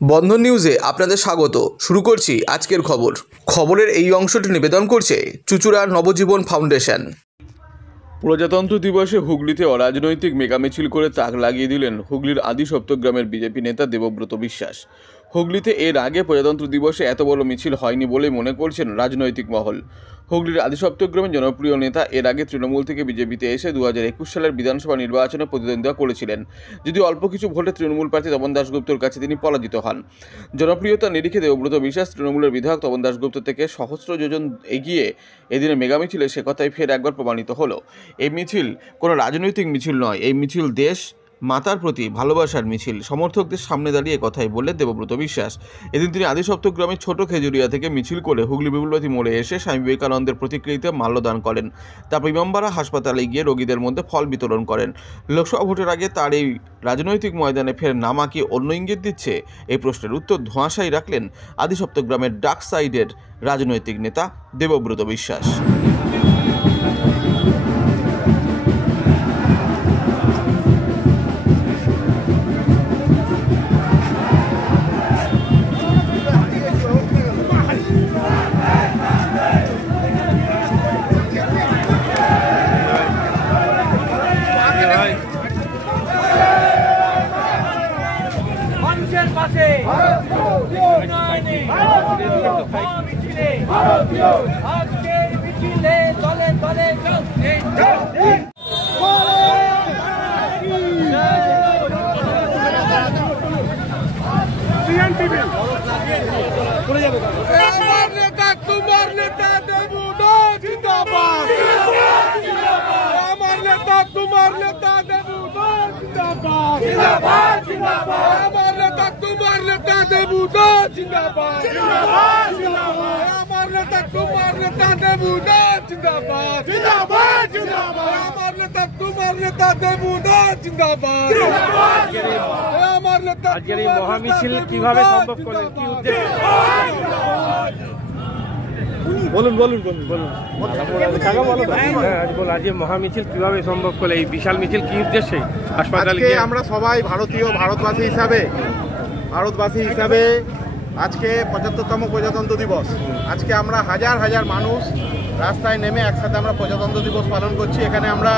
বন্ধন নিউজে আপনাদের স্বাগত। শুরু করছি আজকের খবরের এই অংশটি নিবেদন করছে চুঁচুড়া নবজীবন ফাউন্ডেশন। প্রজাতন্ত্র দিবসে হুগলিতে অরাজনৈতিক মেগা মিছিল করে তাক লাগিয়ে দিলেন হুগলির আদি সপ্তগ্রামের বিজেপি নেতা দেবব্রত বিশ্বাস। হুগলিতে এর আগে প্রজাতন্ত্র দিবসে এত বড় মিছিল হয়নি বলে মনে করছেন রাজনৈতিক মহল। হুগলির আদি সপ্তগ্রামের জনপ্রিয় নেতা এর আগে তৃণমূল থেকে বিজেপিতে এসে 2021 সালের বিধানসভা নির্বাচনে প্রতিদ্বন্দ্বিতা করেছিলেন, যদিও অল্প কিছু ভোটে তৃণমূল প্রার্থী তপন দাশগুপ্তর কাছে তিনি পরাজিত হন। জনপ্রিয়তার নিরিখে দেবব্রত বিশ্বাস তৃণমূলের বিধায়ক তপন দাশগুপ্ত থেকে সহস্র যোজন এগিয়ে এদিনে মেগা মিছিলে সে কথাই ফের একবার প্রমাণিত হলো। এই মিছিল কোনো রাজনৈতিক মিছিল নয়, এই মিছিল দেশ মাতার প্রতি ভালোবাসার মিছিল। সমর্থকদের সামনে দাঁড়িয়ে কথাই বললেন দেবব্রত বিশ্বাস। এদিন তিনি আদি সপ্তগ্রামের ছোট খেজুরিয়া থেকে মিছিল করে হুগলি বিপুলবাতী মোড়ে এসে স্বামী বিবেকানন্দের প্রতিকৃতিতে মাল্যদান করেন। তারপর ইমামবাড়া হাসপাতালে গিয়ে রোগীদের মধ্যে ফল বিতরণ করেন। লোকসভা ভোটের আগে তার এই রাজনৈতিক ময়দানে ফের নামা কি অন্য ইঙ্গিত দিচ্ছে? এই প্রশ্নের উত্তর ধোঁয়াশাই রাখলেন আদি সপ্তগ্রামের ডার্ক সাইডের রাজনৈতিক নেতা দেবব্রত বিশ্বাস। আজকের এই মহামিছিল কিভাবে সম্ভব করলেন, কি উদ্দেশ্যে? আজকে মহামিছিল কিভাবে সম্ভব করলে, এই বিশাল মিছিল কি উদ্দেশ্যে? হাসপাতালে আমরা সবাই ভারতবাসী হিসাবে আজকে 75তম প্রজাতন্ত্র দিবস। আজকে আমরা হাজার হাজার মানুষ রাস্তায় নেমে একসাথে আমরা প্রজাতন্ত্র দিবস পালন করছি। এখানে আমরা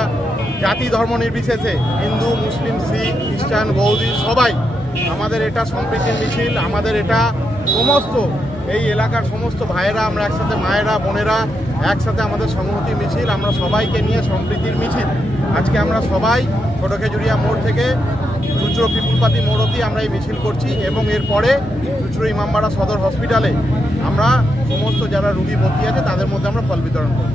জাতি ধর্ম নির্বিশেষে হিন্দু, মুসলিম, শিখ, খ্রিস্টান, বৌদ্ধ সবাই, আমাদের এটা সম্প্রীতির মিছিল। আমাদের এটা সমস্ত এই এলাকার সমস্ত ভাইয়েরা আমরা একসাথে, মায়েরা, বোনেরা একসাথে আমাদের সংহতি মিছিল। আমরা সবাইকে নিয়ে সম্প্রীতির মিছিল। আজকে আমরা সবাই ছোট খেজুরিয়া মোড় থেকে চুঁচুড়ো পিপুলপাতি মোড় অবধি আমরা এই মিছিল করছি এবং এরপরে চুঁচুড়ো ইমামবাড়া সদর হসপিটালে আমরা সমস্ত যারা রোগী ভর্তি আছে তাদের মধ্যে আমরা ফল বিতরণ করব।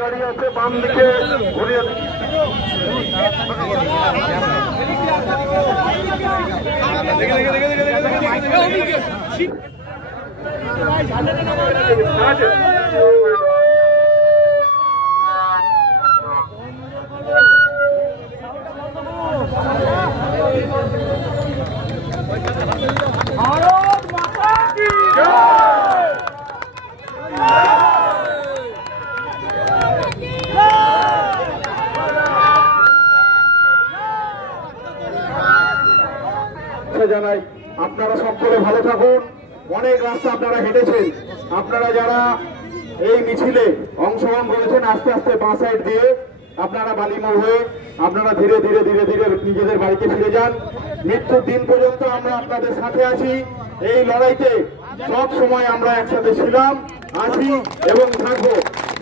গাড়ি আছে বাম দিকে ঘুরিয়ে জানাই। আপনারা সকলে ভালো থাকুন। অনেক রাস্তা আপনারা হেঁটেছেন, আপনারা যারা এই মিছিলে অংশগ্রহণ করেছেন আস্তে আস্তে বাঁ সাইড দিয়ে আপনারা বালিমোড় হয়ে আপনারা ধীরে ধীরে ধীরে ধীরে নিজেদের বাড়িতে ফিরে যান। মৃত্যুর দিন পর্যন্ত আমরা আপনাদের সাথে আছি। এই লড়াইতে সব সময় আমরা একসাথে ছিলাম, আছি এবং থাকবো।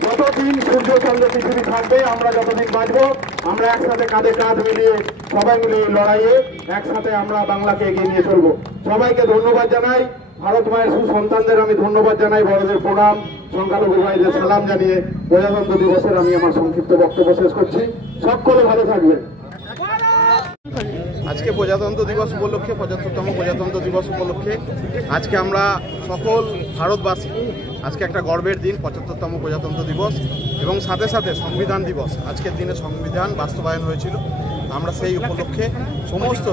যতদিন সূর্য চন্দ্র পৃথিবী থাকবে, আমরা যতদিন বাঁচবো, আমরা একসাথে কাঁধে কাঁধ মিলিয়ে সবাই মিলে এই লড়াইয়ে একসাথে আমরা বাংলাকে এগিয়ে নিয়ে চলবো। সবাইকে ধন্যবাদ জানাই, ভারত মায়ের সুসন্তানদের আমি ধন্যবাদ জানাই, বড়দের প্রণাম, সংখ্যালঘু ভাইদের সালাম জানিয়ে প্রজাতন্ত্র দিবসের আমি আমার সংক্ষিপ্ত বক্তব্য শেষ করছি। সকলে ভালো থাকবেন। আজকে প্রজাতন্ত্র দিবস উপলক্ষে, 75তম প্রজাতন্ত্র দিবস উপলক্ষে আজকে আমরা সকল ভারতবাসী আজকে একটা গর্বের দিন, 75তম প্রজাতন্ত্র দিবস এবং সাথে সাথে সংবিধান দিবস। আজকের দিনে সংবিধান বাস্তবায়ন হয়েছিল। আমরা সেই উপলক্ষে সমস্ত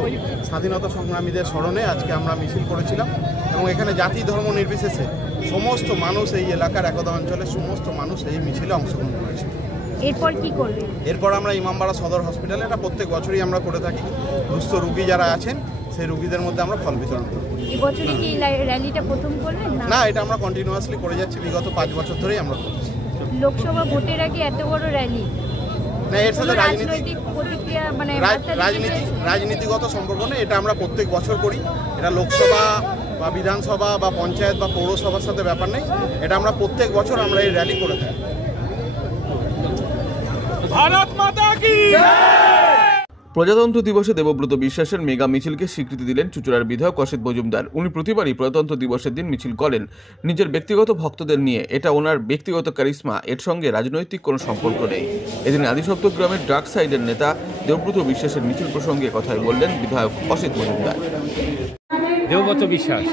স্বাধীনতা সংগ্রামীদের স্মরণে আজকে আমরা মিছিল করেছিলাম এবং এখানে জাতি ধর্ম নির্বিশেষে সমস্ত মানুষ, এই এলাকার একদা অঞ্চলের সমস্ত মানুষ এই মিছিলে অংশগ্রহণ করেছে। এরপর কি করবে? এরপর আমরা ইমামবাড়া সদর হসপিটালে, এটা প্রত্যেক বছরই আমরা করে থাকি, দুস্থ রোগী যারা আছেন সেই রোগীদের মধ্যে আমরা ফল বিতরণ করি। এবছরে কি র্যালিটা প্রথম করবেন? না, এটা আমরা কন্টিনিউয়াসলি করে যাচ্ছি, বিগত 5 বছর ধরেই আমরা করছি। লোকসভা ভোটের আগে এত বড় র্যালি? না, এর সাথে রাজনৈতিক প্রতিক্রিয়া মানে রাজনীতিগত সম্পর্ক নেই, এটা আমরা প্রত্যেক বছর করি। এটা লোকসভা বা বিধানসভা বা পঞ্চায়েত বা পৌরসভার সাথে ব্যাপার নেই, এটা আমরা প্রত্যেক বছর আমরা এই র্যালি করে থাকি। ভারত মাতা কি প্রজাতন্ত্র দিবসে দেবব্রত বিশ্বাসের মেগা মিছিলকে স্বীকৃতি দিলেন চুঁচুড়ার বিধায়ক অসিত মজুমদার। উনি প্রতিবারই প্রজাতন্ত্র দিবসের দিন মিছিল করেন নিজের ব্যক্তিগত ভক্তদের নিয়ে। এটা ওনার ব্যক্তিগত কারিশমা, এর সঙ্গে রাজনৈতিক কোনো সম্পর্ক নেই। এদিন আদিসপ্ত গ্রামের ডার্ক সাইডের নেতা দেবব্রত বিশ্বাসের মিছিল প্রসঙ্গে কথাই বললেন বিধায়ক অসিত মজুমদার। দেবব্রত বিশ্বাস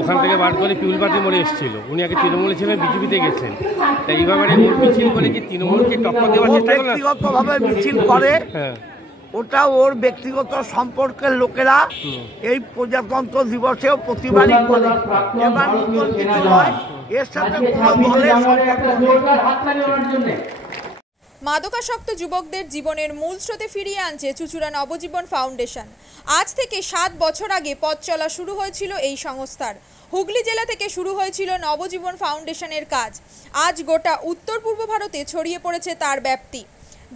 ওখান থেকে বার করে পিউলবাটি মোড়ে এসেছিল, উনি আগে তৃণমূলে ছিলেন, বিজেপিতে গেছেন, তাই এইভাবে ওর মিছিল করে কি তৃণমূলকে টক্কর দেওয়ার চেষ্টা করলেন? ব্যক্তিগতভাবে মিছিল করে, হ্যাঁ, ওটা ওর ব্যক্তিগত সম্পর্কের লোকেরা এই প্রজাতন্ত্র দিবসেও প্রতিবাদই করে। এবার নতুন কিছু নয়, এর সাথে কোনো দলের সম্পর্ক নেই। মাদকাসক্ত যুবকদের জীবনের মূল স্রোতে ফিরিয়ে আনছে চুঁচুড়া নবজীবন ফাউন্ডেশন। আজ থেকে 7 বছর আগে পথ চলা শুরু হয়েছিল এই সংস্থার। হুগলি জেলা থেকে শুরু হয়েছিল নবজীবন ফাউন্ডেশনের কাজ। আজ গোটা উত্তর পূর্ব ভারতে ছড়িয়ে পড়েছে তার ব্যাপ্তি।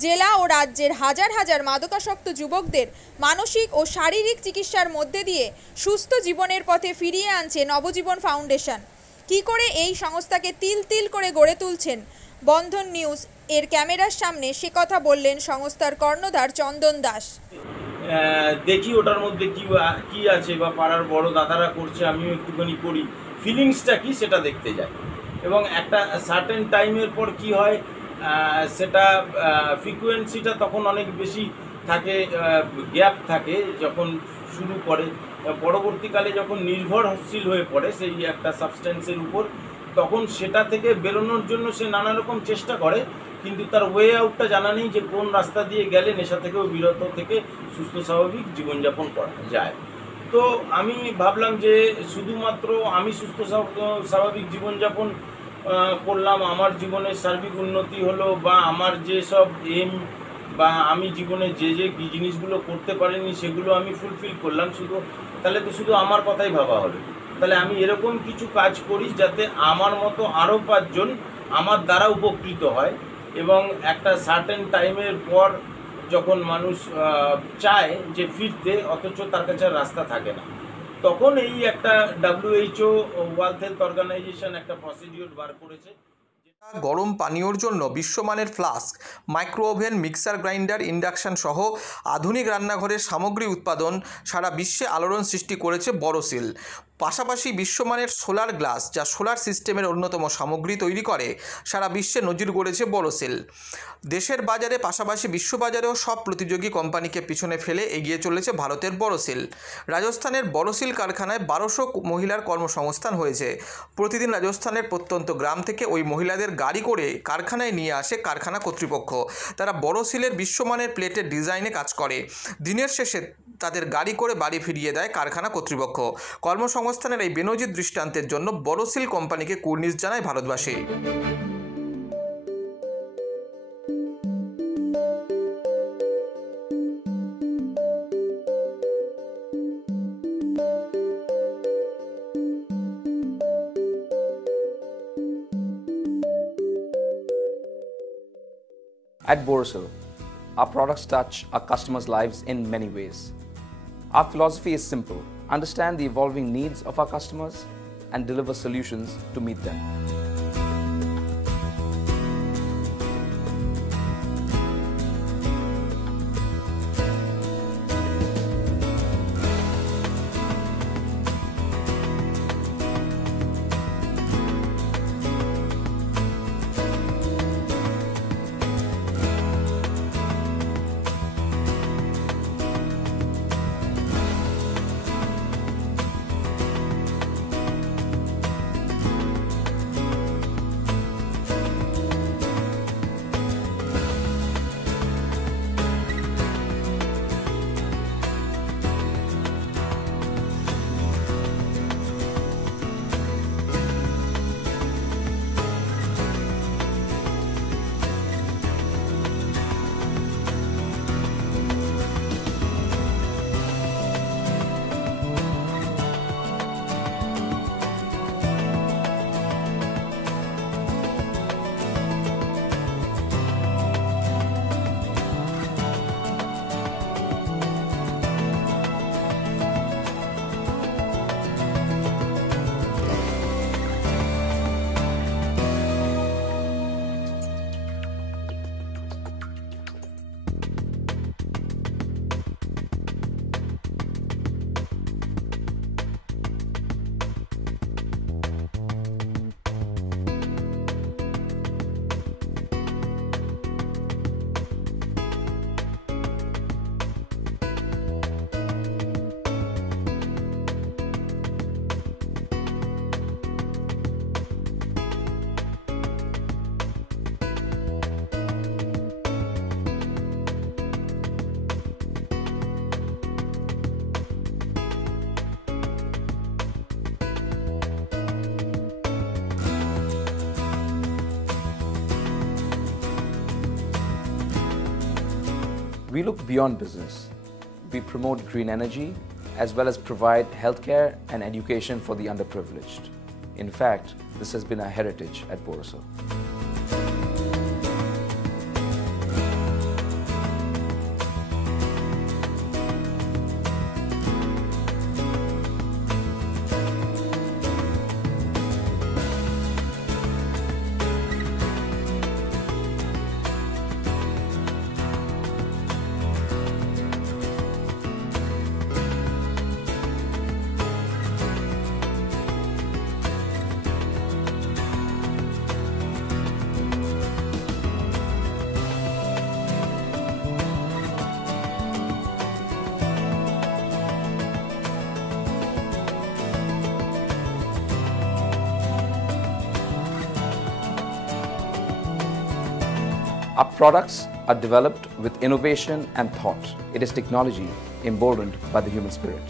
জেলা ও রাজ্যের হাজার হাজার মাদকাসক্ত যুবকদের মানসিক ও শারীরিক চিকিৎসার মধ্যে দিয়ে সুস্থ জীবনের পথে ফিরিয়ে আনছে নবজীবন ফাউন্ডেশন। কী করে এই সংস্থাকে তিল তিল করে গড়ে তুলছেন বন্ধন নিউজ এর ক্যামেরার সামনে, সে কথা বললেন সংস্থার কর্ণধার চন্দন দাস। দেখি ওটার মধ্যে কি আছে বা পাড়ার বড় দাদারা করছে, আমিও একটুখানি করি, ফিলিংসটা কি সেটা দেখতে যাই। এবং একটা সার্টেন টাইমের পর কি হয়, সেটা ফ্রিকোয়েন্সিটা তখন অনেক বেশি থাকে, গ্যাপ থাকে যখন শুরু করে, পরবর্তীকালে যখন নির্ভরশীল হয়ে পড়ে সেই একটা সাবস্টেন্সের উপর, তখন সেটা থেকে বেরোনোর জন্য সে নানা রকম চেষ্টা করে, কিন্তু তার ওয়ে আউটটা জানা নেই যে কোন রাস্তা দিয়ে গেলে নেশা থেকেও বিরত থেকে সুস্থ স্বাভাবিক জীবনযাপন করা যায়। তো আমি ভাবলাম যে শুধুমাত্র আমি সুস্থ স্বাভাবিক জীবনযাপন করলাম, আমার জীবনের সার্বিক উন্নতি হলো, বা আমার যেসব এম বা আমি জীবনে যে জিনিসগুলো করতে পারিনি সেগুলো আমি ফুলফিল করলাম, তাহলে তো শুধু আমার কথাই ভাবা হলো। তাহলে আমি এরকম কিছু কাজ করি যাতে আমার মতো আরও 5 জন আমার দ্বারা উপকৃত হয়, এবং একটা সার্টেন টাইমের পর যখন মানুষ চায় যে ফিরতে, অথচ তার কাছে রাস্তা থাকে না, তখন এই একটা WHO ওয়ার্ল্ড হেলথ অর্গানাইজেশন একটা প্রসিডিউর বার করেছে। গরম পানীয়র জন্য বিশ্বমানের flask, micro oven, mixer grinder, induction সহ আধুনিক রান্নাঘরের সামগ্রী উৎপাদন সারা বিশ্বে আলোড়ন সৃষ্টি করেছে বড়সিল। পাশাপাশি বিশ্বমানের সোলার গ্লাস, যা সোলার সিস্টেমের অন্যতম সামগ্রী তৈরি করে, সারা বিশ্বে নজির গড়েছে বড়সিল। দেশের বাজারে পাশাপাশি বিশ্ববাজারেও সব প্রতিযোগী কোম্পানিকে পিছনে ফেলে এগিয়ে চলেছে ভারতের বড়সিল। রাজস্থানের বড়সিল কারখানায় 1200 মহিলার কর্মসংস্থান হয়েছে। প্রতিদিন রাজস্থানের প্রত্যন্ত গ্রাম থেকে ওই মহিলাদের গাড়ি করে কারখানায় নিয়ে আসে কারখানা কর্তৃপক্ষ। তারা বড়সিলের বিশ্বমানের প্লেটের ডিজাইনে কাজ করে। দিনের শেষে তাদের গাড়ি করে বাড়ি ফিরিয়ে দেয় কারখানা কর্তৃপক্ষ। কর্মসংস্থানের এই বেনজির দৃষ্টান্তের জন্য বড়সিল কোম্পানিকে কুর্নিশ জানায় ভারতবাসী। At Borosil, our products touch our customers' lives in many ways. Our philosophy is simple: understand the evolving needs of our customers and deliver solutions to meet them. We look beyond business. We promote green energy as well as provide healthcare and education for the underprivileged. In fact, this has been our heritage at Borosil. Our products are developed with innovation and thought. It is technology emboldened by the human spirit.